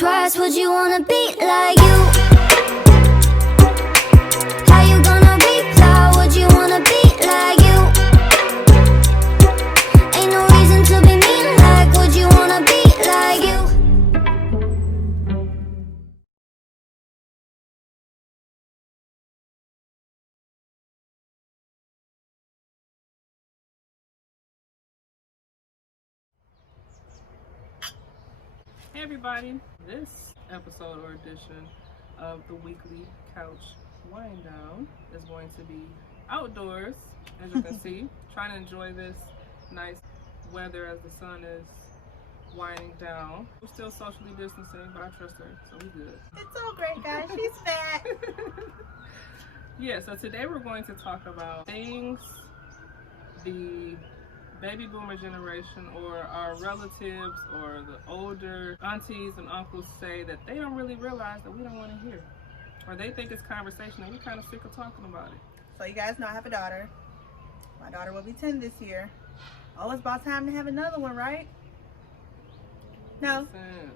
twice. Would you wanna be like you? How you gonna reply? Would you wanna be like you? Ain't no reason to be mean. Like, would you wanna be like you? Hey everybody, this episode or edition of the weekly couch wind down is going to be outdoors, as you can see. Trying to enjoy this nice weather as the sun is winding down. We're still socially distancing, but I trust her, so we good. It's all great, guys. She's fat. Yeah, so today we're going to talk about things the baby boomer generation or our relatives or the older aunties and uncles say that they don't really realize that we don't want to hear, or they think it's conversation and we're kind of sick of talking about it. So you guys know I have a daughter. My daughter will be 10 this year. Oh, it's about time to have another one, right? No. Listen.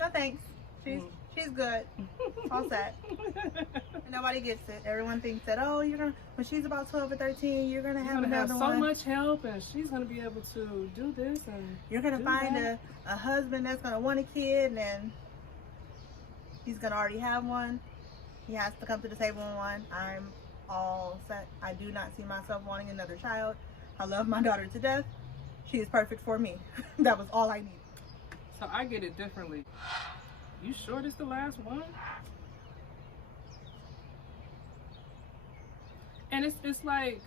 No thanks. She's good. All set. Nobody gets it. Everyone thinks that, oh, when she's about 12 or 13, you're gonna have another so one. much help, and she's gonna be able to do this, and you're gonna find a husband that's gonna want a kid, and then he's gonna already have one. He has to come to the table with one. I'm all set. I do not see myself wanting another child. I love my daughter to death. She is perfect for me. That was all I need. So I get it differently. You sure this the last one? And it's like,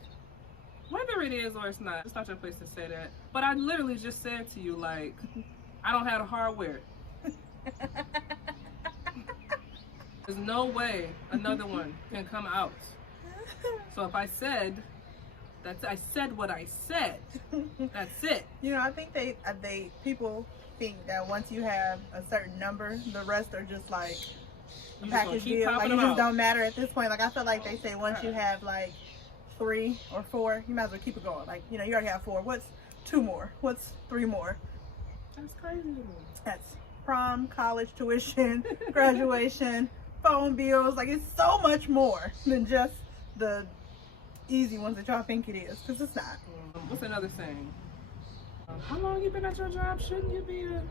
whether it is or it's not your place to say that. But I literally just said to you, like, I don't have the hardware. There's no way another one can come out. So if I said what I said. That's it. You know, I think people think that once you have a certain number, the rest are just like a package deal. Like, it just don't matter at this point. Like, I feel like they say once you have like 3 or 4, you might as well keep it going. Like, you know, you already have 4. What's 2 more? What's 3 more? That's crazy to me. That's prom, college tuition, graduation, phone bills. Like, it's so much more than just the easy ones that y'all think it is, because it's not. What's another saying? How long you been at your job? Shouldn't you be a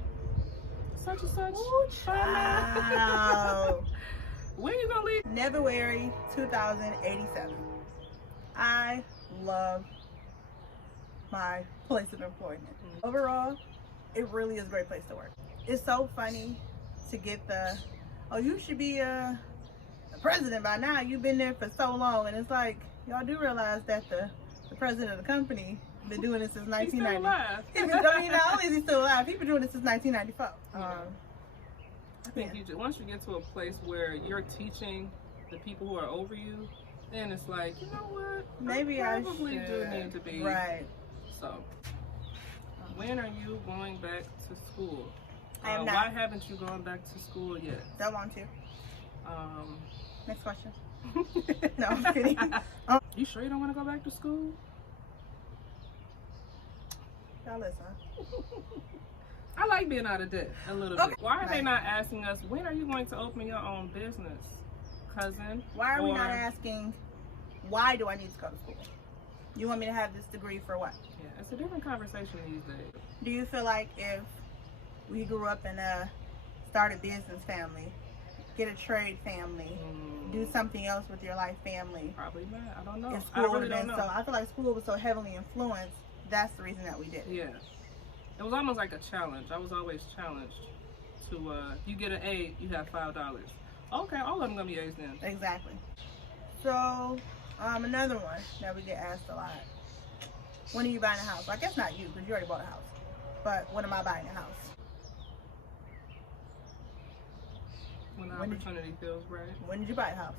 such and such? Ooh, child. When you gonna leave? February 2087. I love my place of employment. Overall, it really is a great place to work. It's so funny to get oh, you should be a president by now. You've been there for so long. And it's like, y'all do realize that the president of the company been doing this since 1990. He's still alive. I mean, not only is he still alive, he's been doing this since 1994. I think once you get to a place where you're teaching the people who are over you, then it's like, you know what? Maybe I probably do need to be right. So, when are you going back to school? I am not. Why haven't you gone back to school yet? Don't want to. Next question. No, I'm kidding. You sure you don't want to go back to school? Y'all listen. I like being out of debt a little bit. Why are they not asking us, when are you going to open your own business, cousin? Why are we not asking, why do I need to go to school? You want me to have this degree for what? Yeah, it's a different conversation these days. Do you feel like if we grew up in a started business family, get a trade family, do something else with your life family? Probably not. I don't know. If school would have been so, I feel like school was so heavily influenced. That's the reason that we did it. Yeah. It was almost like a challenge. I was always challenged to, you get an A, you have $5. Okay, all of them gonna be A's then. Exactly. So, another one that we get asked a lot. When are you buying a house? Well, I guess not you, because you already bought a house. But when am I buying a house? When the opportunity feels right. When did you buy a house?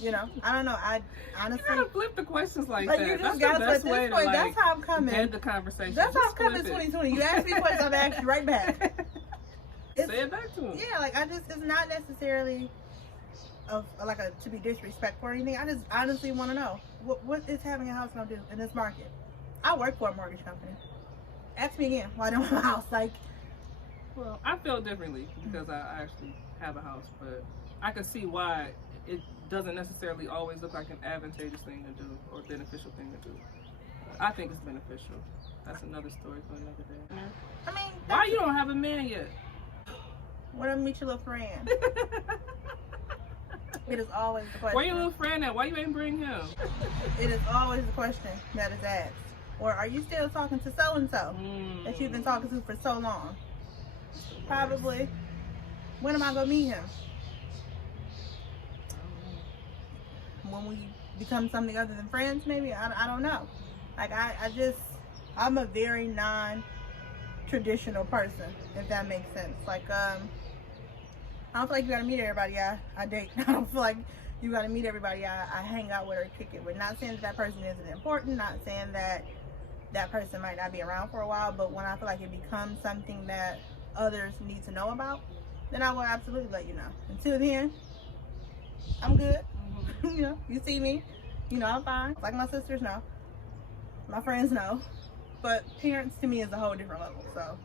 You know, I don't know. I honestly, you gotta flip the questions like you that. just That's the best way to, like, that's how I'm coming. End the conversation. That's how I'm coming in 2020. You ask me questions, I'm asking you right back. Say it back to him. Yeah, like, it's not necessarily to be disrespectful or anything. I just honestly want to know what is having a house gonna do in this market. I work for a mortgage company. Ask me again why I don't have a house. Like, Well, I feel differently because I actually have a house, but I can see why it doesn't necessarily always look like an advantageous thing to do or beneficial thing to do. I think it's beneficial. That's another story for another day. I mean, Why you don't have a man yet? when I meet your little friend, it is always the question. Where your little friend at? Why you ain't bring him? It is always the question that is asked. Or are you still talking to so and so that you've been talking to for so long? Probably. When am I gonna meet him? When we become something other than friends, maybe? I don't know. Like I'm a very non-traditional person, if that makes sense. Like I don't feel like you gotta meet everybody I date. I don't feel like you gotta meet everybody I hang out with or kick it with. Not saying that person isn't important, not saying that person might not be around for a while, but when I feel like it becomes something that others need to know about, then I will absolutely let you know. Until then, I'm good. You know, you see me, you know, I'm fine. Like my sisters know, my friends know, but parents to me is a whole different level, so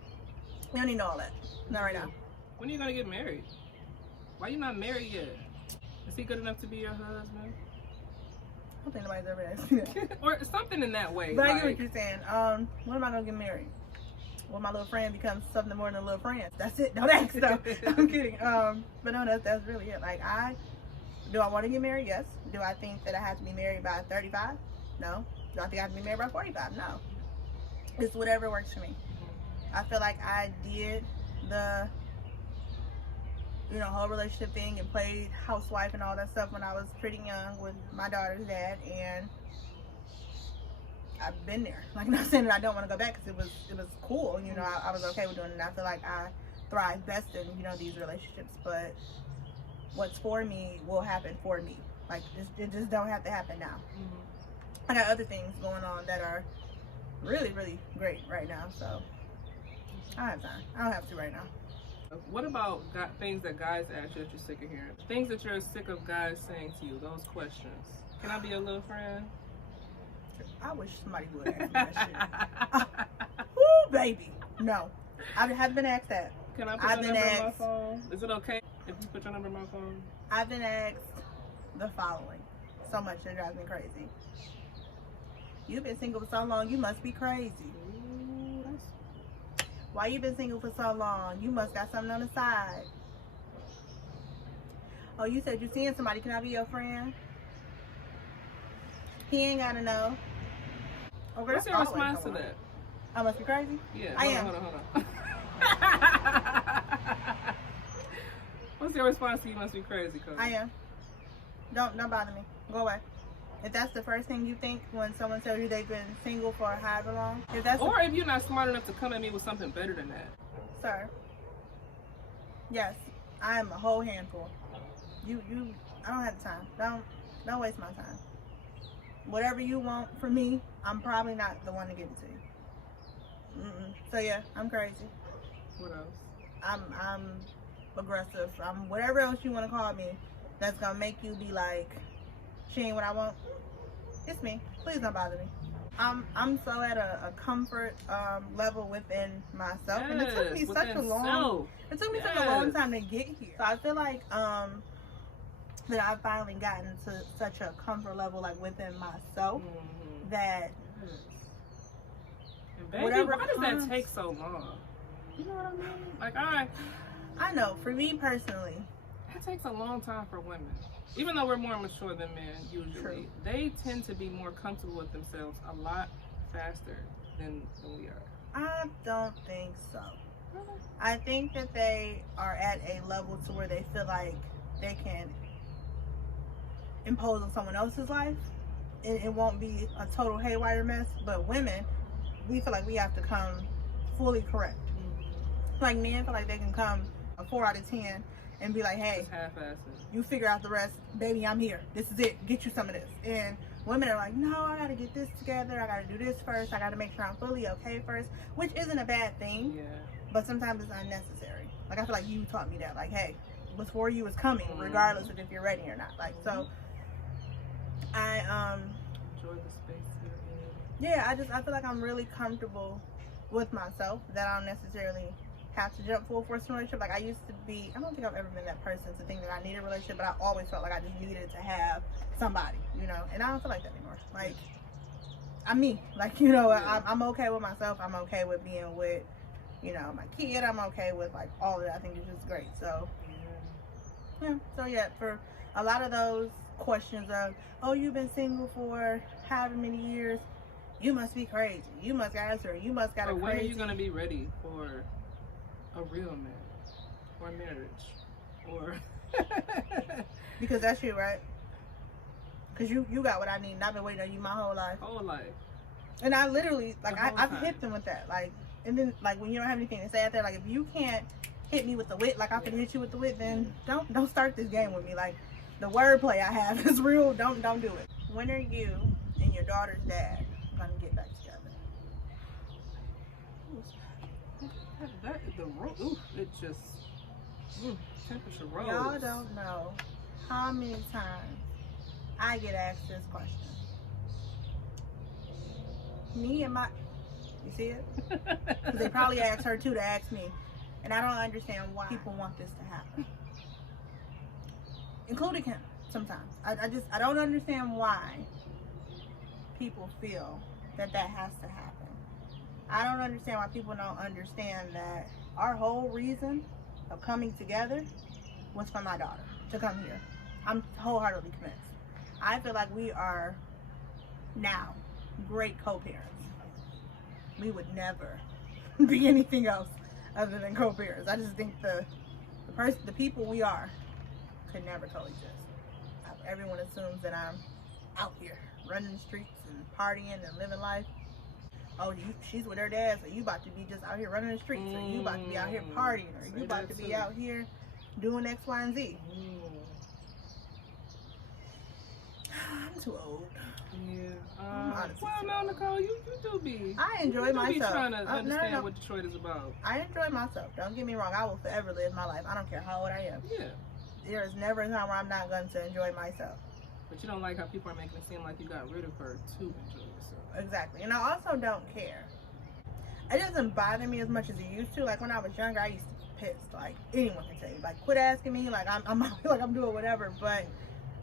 you don't need to know all that. Not right now. When are you gonna get married? Why you not married yet? Is he good enough to be your husband? I don't think nobody's ever asked me that. Or something in that way. But I get what you're saying. When am I gonna get married? Well, my little friend becomes something more than a little friend. That's it. Don't ask though. I'm kidding. But no, that's really it. Like do I want to get married? Yes. Do I think that I have to be married by 35? No. Do I think I have to be married by 45? No. It's whatever works for me. I feel like I did the whole relationship thing and played housewife and all that stuff when I was pretty young with my daughter's dad, and I've been there. Like, not saying that I don't want to go back because it was cool. I was okay with doing it, and I feel like I thrive best in these relationships. But what's for me will happen for me. Like, it just don't have to happen now. I got other things going on that are really, really great right now, so I don't have time. I don't have to right now. What about things that guys ask you that you're sick of hearing? Things that you're sick of guys saying to you, those questions. Can I be a little friend? I wish somebody would ask me that shit. Woo, baby. No. I haven't been asked that. Can I put your number in my phone? Is it okay if you put your number in my phone? I've been asked the following. So much that drives me crazy. You've been single for so long, you must be crazy. Why you been single for so long? You must got something on the side. Oh, you said you're seeing somebody. Can I be your friend? He ain't gotta know. Okay, what's your response to that? I must be crazy? Yeah. I am. Hold on. What's your response to you must be crazy, Cody? I am. Don't bother me. Go away. If that's the first thing you think when someone tells you they've been single for however long, if you're not smart enough to come at me with something better than that. Sir. Yes, I am a whole handful. I don't have the time. Don't waste my time. Whatever you want from me, I'm probably not the one to give it to you. So yeah, I'm crazy. What else? I'm aggressive. I'm whatever else you want to call me. That's gonna make you be like, she ain't what I want. It's me. Please don't bother me. I'm so at a comfort level within myself, yes, and it took me such a long time to get here. So I feel like that I've finally gotten to such a comfort level, like within myself, that and baby, why does that take so long? You know what I mean? Like I know for me personally, that takes a long time for women. Even though we're more mature than men usually, True. They tend to be more comfortable with themselves a lot faster than we are. I don't think so. Really? I think that they are at a level to where they feel like they can impose on someone else's life. It won't be a total haywire mess, but women, we feel like we have to come fully correct. Like men feel like they can come a 4 out of 10 and be like, hey, you figure out the rest, baby, I'm here. This is it. Get you some of this. And women are like, no, I gotta get this together. I gotta do this first. I gotta make sure I'm fully okay first, which isn't a bad thing. Yeah. But sometimes it's unnecessary. Like, I feel like you taught me that. Like, hey, what's for you is coming, regardless of if you're ready or not. Like, so I enjoy the space here. Yeah, I feel like I'm really comfortable with myself, that I don't necessarily have to jump full force in a relationship. Like I used to be, I don't think I've ever been that person to think that I needed a relationship, but I always felt like I just needed to have somebody, you know, and I don't feel like that anymore. Like, I'm me. Like, you know, I'm okay with myself. I'm okay with being with, you know, my kid. I'm okay with like all of that. I think it's just great. So, yeah. So yeah, for a lot of those questions of, oh, you've been single for however many years, you must be crazy. You must answer. You must got a crazy. When are you gonna be ready for a real man or marriage or? Because that's you, right? Because you got what I need. And I've been waiting on you my whole life. Whole life. And I literally, like, I've time. hit them with that. Like, and then, like, when you don't have anything to say out there, like, if you can't hit me with the wit, like I can hit you with the wit, then don't start this game with me. Like, the wordplay I have is real. Don't do it. When are you and your daughter's dad gonna get back together? That the room. Ooh, it just temperature rose. Y'all don't know how many times I get asked this question. Me and my, you see it? 'Cause they probably asked her too to ask me, and I don't understand why people want this to happen, including him. Sometimes I don't understand why people feel that has to happen. I don't understand why people don't understand that our whole reason of coming together was for my daughter to come here. I'm wholeheartedly convinced. I feel like we are now great co-parents. We would never be anything else other than co-parents. I just think the people we are could never coexist. Everyone assumes that I'm out here running the streets and partying and living life. Oh, she's with her dad, so you about to be just out here running the streets, or you about to be out here partying, or you about to be out here doing X, Y, and Z. I'm too old. Yeah. Well, no, Nicole, you do be. I enjoy you myself. Be trying to understand no. what Detroit is about. I enjoy myself. Don't get me wrong. I will forever live my life. I don't care how old I am. Yeah. There is never a time where I'm not going to enjoy myself. But you don't like how people are making it seem like you got rid of her to enjoy yourself. Exactly. And I also don't care. It doesn't bother me as much as it used to. Like when I was younger, I used to be pissed. Like anyone can tell you. Like quit asking me. Like I'm like I'm doing whatever. But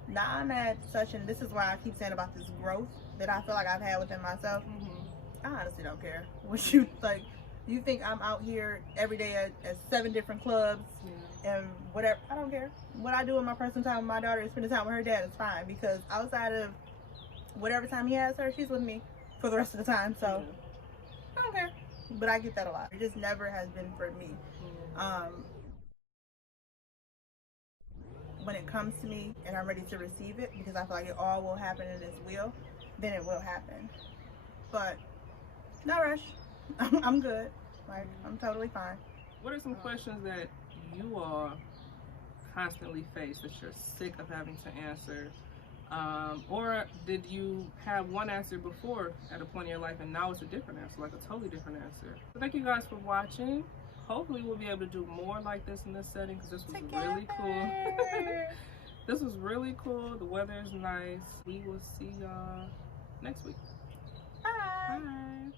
now I'm at such, and this is why I keep saying about this growth that I feel like I've had within myself. I honestly don't care what you like. You think I'm out here every day at 7 different clubs and whatever. I don't care. What I do in my personal time with my daughter is spending time with her dad is fine, because outside of whatever time he has her, she's with me for the rest of the time. So I don't care. But I get that a lot. It just never has been for me. When it comes to me and I'm ready to receive it, because I feel like it all will happen in its will, then it will happen. But no rush. I'm good. Like, I'm totally fine. What are some questions that you all constantly face that you're sick of having to answer? Or did you have one answer before at a point in your life and now it's a different answer, like a totally different answer? So thank you guys for watching. Hopefully we'll be able to do more like this in this setting, because this was really cool. This was really cool. The weather is nice. We will see y'all next week. Bye. Bye.